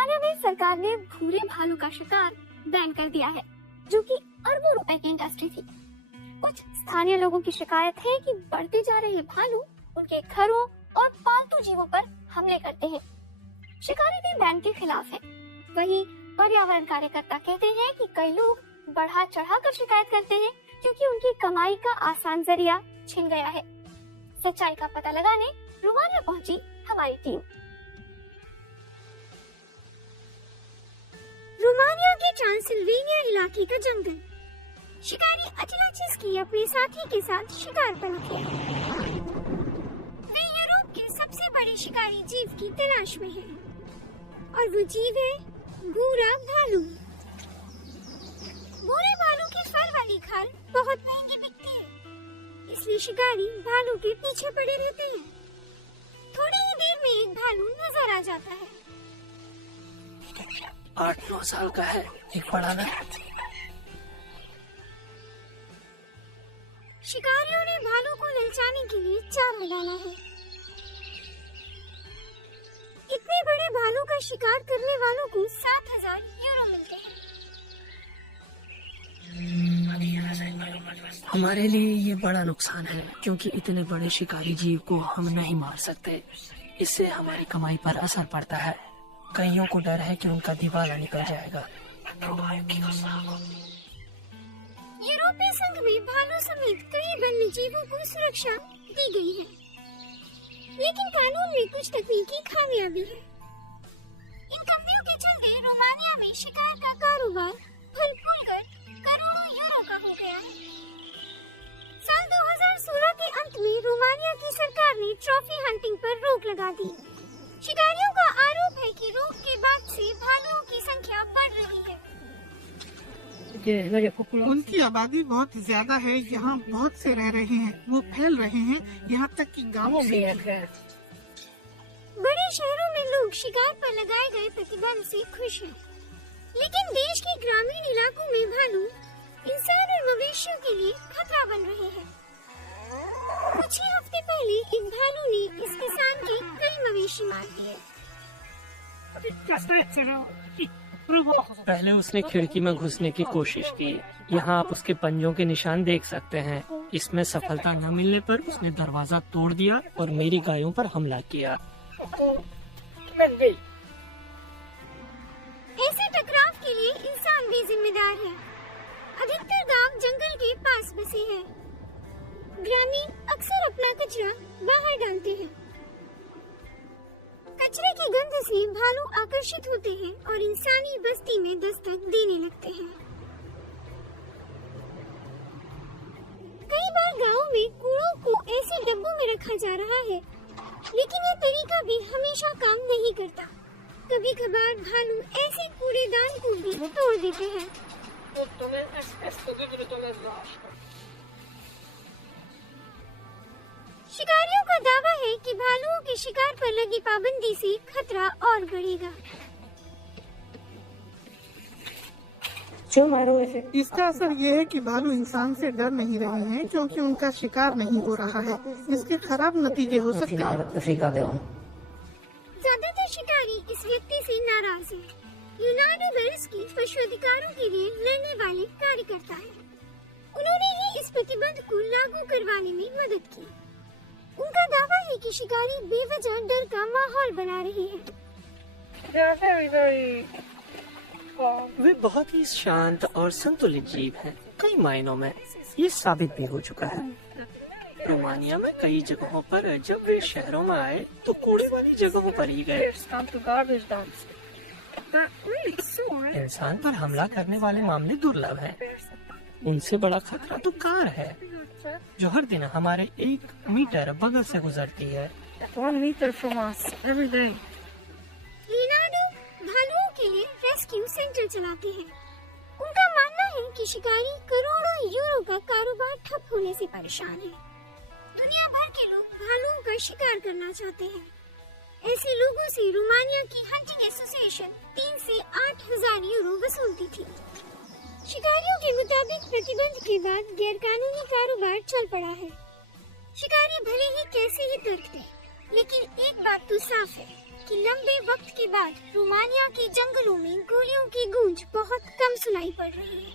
Romania में सरकार ने भूरे भालू का शिकार बैन कर दिया है, जो कि अरबों रुपए की इंडस्ट्री थी। कुछ स्थानीय लोगों की शिकायत है कि बढ़ते जा रहे भालू उनके घरों और पालतू जीवों पर हमले करते हैं। शिकारी भी बैन के खिलाफ है। वहीं पर्यावरण कार्यकर्ता कहते हैं कि कई लोग बढ़ा चढ़ा कर शिकायत करते हैं क्योंकि उनकी कमाई का आसान जरिया छिन गया है। सच्चाई का पता लगाने रोमानिया पहुंची हमारी टीम। रोमानिया के ट्रांसिल्वेनिया इलाके का जंगल। शिकारी अटिला चिस्की अपने साथी के साथ शिकार पर निकले। वे यूरोप के सबसे बड़े शिकारी जीव की तलाश में हैं, और वो जीव है भूरा भालू। भूरे भालू की फर वाली खाल बहुत महंगी बिकती है, इसलिए शिकारी भालू के पीछे पड़े रहते हैं। थोड़ी ही देर में एक भालू नजर आ जाता है। 8-9 साल का है, एक बड़ा ना। शिकारियों ने भालू को ललचाने के लिए चारा डाला है। इतने बड़े भालू का शिकार करने वालों को 7,000 यूरो मिलते हैं। हमारे लिए ये बड़ा नुकसान है क्योंकि इतने बड़े शिकारी जीव को हम नहीं मार सकते। इससे हमारी कमाई पर असर पड़ता है। कईयों को डर है कि उनका दिवाला निकल जाएगा। यूरोपीय संघ में भालू समेत कई वन्य जीवों को सुरक्षा दी गई है, लेकिन कानून में कुछ तकनीकी खामियां भी है। इन कमियों के चलते रोमानिया में शिकार का कारोबार फल फूल कर करोड़ों यूरो का हो गया है। साल 2016 के अंत में रोमानिया की सरकार ने ट्रॉफी हंटिंग पर रोक लगा दी। शिकारियों का आरोप है कि रोक के बाद से भालुओं की संख्या बढ़ रही है। उनकी आबादी बहुत ज्यादा है, यहाँ बहुत से रह रहे हैं, वो फैल रहे हैं, यहाँ तक कि गाँवों में है। बड़े शहरों में लोग शिकार पर लगाए गए प्रतिबंध से खुश हैं, लेकिन देश के ग्रामीण इलाकों में भालू इंसान और मवेशियों के लिए खतरा बन रहे हैं। कुछ ही हफ्ते पहले एक भालू ने इस किसान के कई मवेशी मार दिए। पहले उसने खिड़की में घुसने की कोशिश की। यहाँ आप उसके पंजों के निशान देख सकते हैं। इसमें सफलता न मिलने पर उसने दरवाजा तोड़ दिया और मेरी गायों पर हमला किया। ऐसे टकराव के लिए इंसान भी जिम्मेदार है। अधिकतर गांव जंगल के पास बसे हैं। ग्रामीण अक्सर अपना कचरा बाहर डालते हैं। कचरे की गंध से भालू आकर्षित होते हैं और इंसानी बस्ती में दस्तक देने लगते हैं। कई बार गाँव में कूड़ों को ऐसे डब्बों में रखा जा रहा है, लेकिन ये तरीका भी हमेशा काम नहीं करता। कभी कभार भालू ऐसे कूड़ेदान को भी तोड़ देते हैं। शिकारियों का दावा है कि भालुओं के शिकार पर लगी पाबंदी से खतरा और बढ़ेगा। इसका असर ये है कि भालू इंसान से डर नहीं रहे हैं क्योंकि उनका शिकार नहीं हो रहा है। इसके खराब नतीजे हो सकते हैं। ज्यादातर शिकारी इस व्यक्ति से नाराज हैं। यूनाइटेड वेल्स की पशु अधिकारों के लिए लड़ने वाले कार्यकर्ता है। उन्होंने ही इस प्रतिबंध को लागू करवाने में मदद की। उनका दावा है कि शिकारी बेवजह डर का माहौल बना रहे हैं। वे बहुत ही शांत और संतुलित जीव हैं। कई मायनों में ये साबित भी हो चुका है। रोमानिया में कई जगहों पर जब वे शहरों में आए तो कूड़े वाली जगहों पर ही गए। इंसान पर हमला करने वाले मामले दुर्लभ हैं। उनसे बड़ा खतरा तो कार है, जो हर दिन हमारे 1 मीटर बगल से गुजरती है। लियोनार्डो भालुओं के लिए रेस्क्यू सेंटर चलाते हैं। उनका मानना है कि शिकारी करोड़ों यूरो का कारोबार ठप होने से परेशान है। दुनिया भर के लोग भालुओं का शिकार करना चाहते हैं। ऐसे लोगों से रोमानिया की हंटिंग एसोसिएशन 3 से 8,000 यूरो वसूलती थी। शिकारियों के मुताबिक प्रतिबंध के बाद गैरकानूनी कारोबार चल पड़ा है। शिकारी भले ही कैसे ही तर्क दें, लेकिन एक बात तो साफ है कि लंबे वक्त के बाद रोमानिया के जंगलों में गोलियों की गूंज बहुत कम सुनाई पड़ रही है।